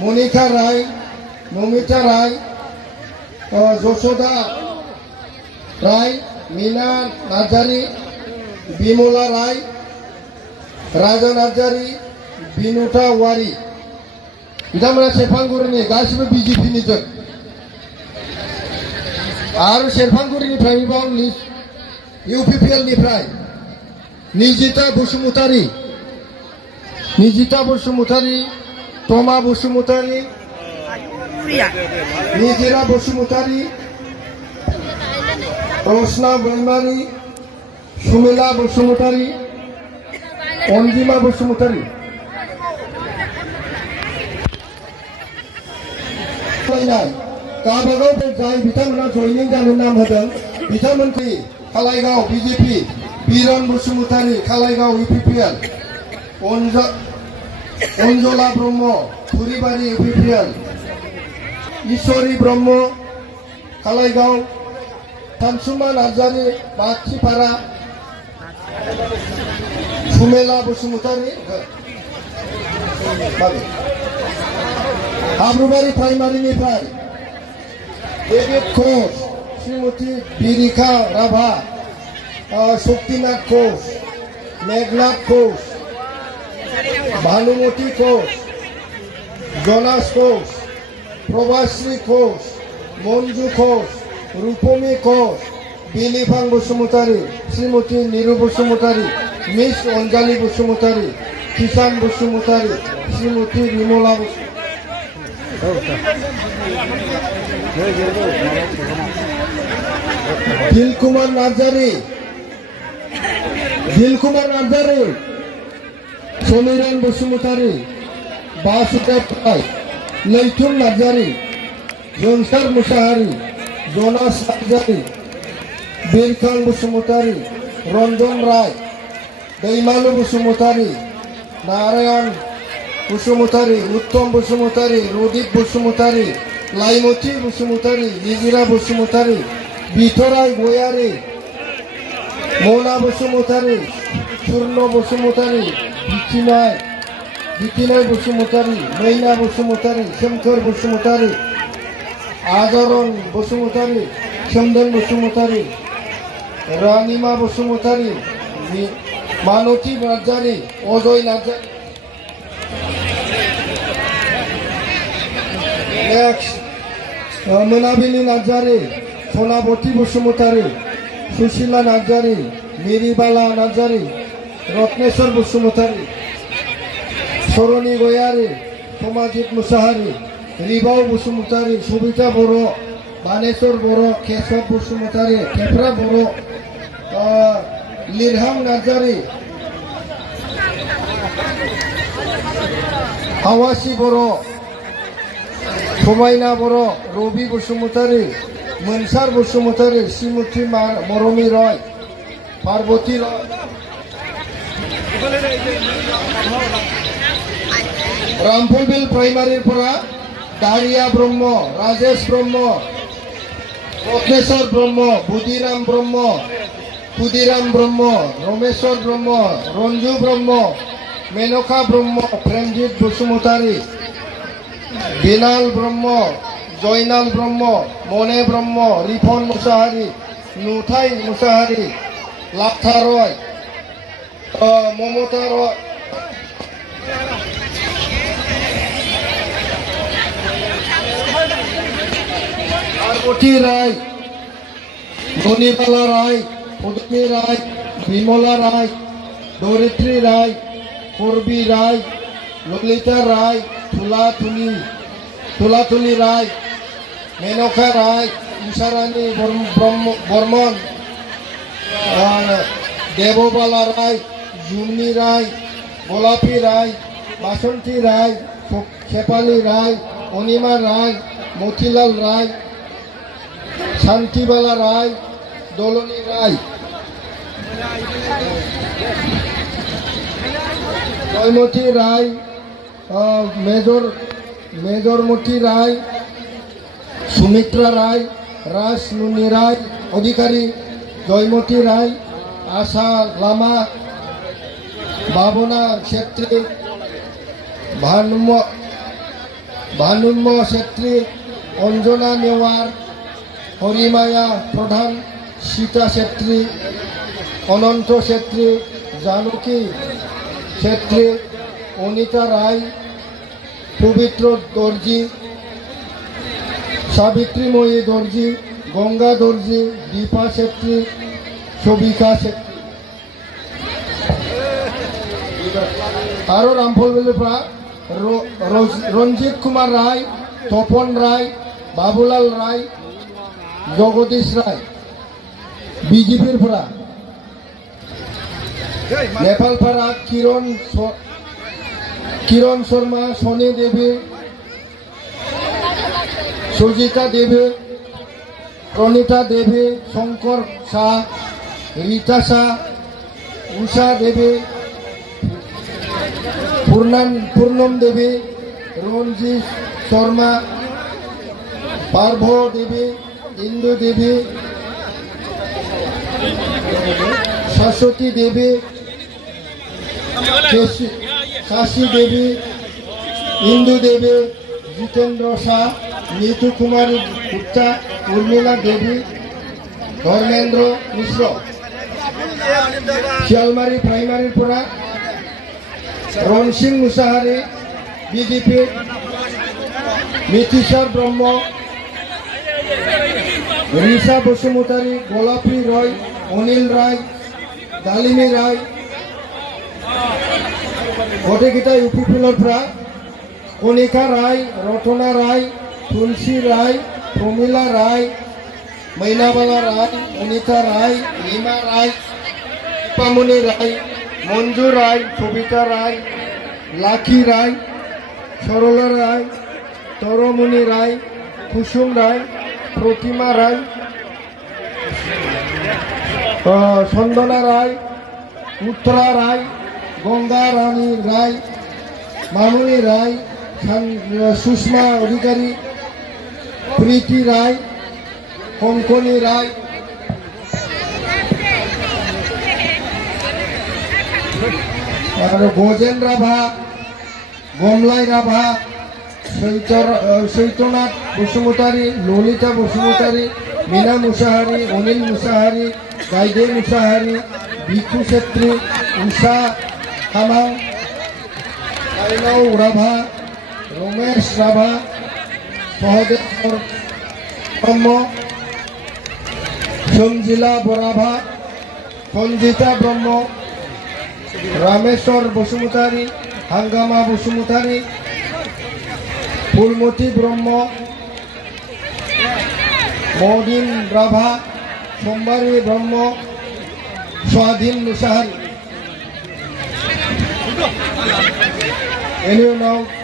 মনিকা রায়, নমিতা রায়, যশোদা রায়, মিনা নার্জারি, বিমলা রায়, राजा नार्जारी, बिनुता वारी बिथांमोना सेरफांगुरिनि गासिबो बिजेपिनि जों आरो सेरफांगुरिनिफ्रायबाव इउपिपिएल निफ्राय निजिता बसुमतारी, तमा बसुमतारी, निजिरा बसुमतारी, रसना बैमारी, सुमिला बसुमतारी, अन्जिमा बसुमतारी गावबागाव जाय बिथांमोना जयनिं जानो नाम होदों बिथांमोनखौ खालाइगाव बिजेपि बिरन बसुमतारी, खालाइगाव इउपिपिएल, अन्जला ब्रह्म, थुरिबारि इउपिपिएल, ईश्वरी ब्रह्म, खालाइगाव, सानसुमा नार्जारी, बाथिपारा, सुमेला बसुमतारी, हाब्रुबारि प्राइमारिनिफ्राय डेभिड घोष, श्रीमती बिरिखा राभा, शक्तिनाथ घोष, मेघनाथ घोष, भानुमती घोष, जनास घोष, प्रभाश्री घोष, मन्जु घोष, रूपमी घोष, बिलिफां बसुमतारी, श्रीमती निरु बसुमतारी, मिस अन्जालि बसुमतारी, किसान बसुमतारी, श्रीमती विमला बसुमतारी, दिलकुमार नार्जारी, समिरन बसुमतारी, बासुदेव राय, लैथुन नार्जारी, जोंसार मुसाहारी, जनास नार्जारी, बिरखां बसुमतारी, रन्जन राय, दैमालु बसुमतारी, नारायण बसुमतारी, उत्तम बसुमतारी, रदीप बसुमतारी, लाइमती बसुमतारी, निजिरा बसुमतारी, बिथराय गयारी, मना बसुमतारी, सुर्ण बसुमतारी, बिथिनाय बसुमतारी, मैना बसुमतारी, सोमखोर बसुमतारी, आजारन बसुमतारी, सोमदोन बसुमतारी, रानिमा बसुमतारी, मानती नार्जारी, अजय नार्जारी। नेक्स्ट मोनाबिलि नार्जारी, सनावती बसुमतारी, सुशीला नार्जारी, मिरिबाला नार्जारी, रत्नेश्वर बसुमतारी, सरणी गयारी, समाजित मुसाहारी, रिबाव बसुमतारी, सबिता बर', बानेश्वर बर', केशव बसुमतारी, खेफ्रा बर', लिरहाम नार्जारी, हावासी बर', समायना बर', रबि बसुमतारी, मोनसार बसुमतारी, श्रीमती मरमी रय, पार्वती रय, रामफलबिल प्राइमारिफोरा दारिया ब्रह्म, राजेश ब्रह्म, रत्नेश्वर ब्रह्म, बुदिराम ब्रह्म, खुदिराम ब्रह्म, रमेश्वर ब्रह्म, रंजु ब्रह्म, मेनका ब्रह्म, प्रेमजित बसुमतारी, बिनाल ब्रह्म, जयनाल ब्रह्म, मने ब्रह्म, रिफन मुसाहारी, नुथाय मुसाहारी, लाथा रय, ममता रय, पार्वती राय, धनीबाला राय, पदमी राय, विमला राय, धरित्री राय, करबी राय, ललिता राय, तुलातुली राय, मेनका राय, उषारानी बर्मन, देवबाला राय, जुमनी राय, गोलापी राय, बासंती राय, शेफाली राय, अनिमा राय, मोतीलाल राय, शांतिबाला राय, दलनी राय, जयमती राय, मेजरमती राय, सुमित्रा राय, राजनुनी राय, अधिकारी जयमती राय, आशा लामा, भावना छेत्री, ভানুম্য ছেত্রী, অঞ্জনা নেওয়ার, হরিমায়া প্রধান, সীতা ছেত্রী, অনন্ত ছেত্রী, জানকী ছেত্রী, অনিতা রায়, পবিত্র দর্জি, সাবিত্রীময়ী দর্জি, গঙ্গা দর্জি, দীপা ছেত্রী, সবিকা ছেত্রী। আরও রামফল বেলুপা রঞ্জিত কুমার রায়, তপন রায়, বাবুলাল রায়, জগদীশ রায় বিজেপির ফরা। নেপালপাড়া কিরণ শর্মা, সোনি দেবী, সুজিতা দেবী, প্রণীতা দেবী, শঙ্কর শাহ, রীতা শাহ, উষা দেবী, পূর্ণম দেবী, রঞ্জিত শর্মা, পার্ভ দেবী, ইন্দু দেবী, শাশ্বতী দেবী, কাশী দেবী, ইন্দু দেবী, জিতেন্দ্র শাহ, নিতু কুমারী গুপ্তা, উর্মিলা দেবী, ধর্মেন্দ্র মিশ্র। শিয়ালমারি প্রাইমারির পড়া রণসিং মুসাহারি বিজেপি, মিতিশার ব্রহ্ম, ঋষা বসুমতারি, গোলাপী রয়, অনিল রায়, ডালিমী রায়। গোটেকেইটা ইউপি পিলৰ পৰা কণিকা রায়, রটনা রায়, তুলসী রায়, প্রমীলা রায়, মৈনাবালা রায়, অনিতা রায়, রিমা রায়, দীপামণি রায়, মঞ্জু রায়, সবিতা রায়, লাকি রায়, সরলা রায়, তরমণি রায়, কুসুম রায়, প্রতিমা রায়, সন্দনা রায়, উত্তরা রায়, গঙ্গা রানী রায়, মামনি রায়, সুষমা অধিকারী, প্রীতি রায়, কঙ্কনী রায়। আর গোজেন রাভা, গমলাই রাভা, চৈতনাথ বসুমতারি, ললিতা বসুমতারি, মীনা মুসাহারি, অনিল মুসাহারি, গাইদে মুসাহারি, ভিক্ষু ছেত্রী, উষা কামাং, কাইনৌ রাভা, রমেশ রাভা, সহদেব ব্রহ্ম, সঞ্জিলা বরাভা, সঞ্জিতা ব্রহ্ম, রামেশ্বর বসুমতারি, হাঙ্গামা বসুমতারি, ফুলমতি ব্রহ্ম, মদিন রাভা, সোমবারী ব্রহ্ম, স্বাধীন মুসাহারি। Anyone now?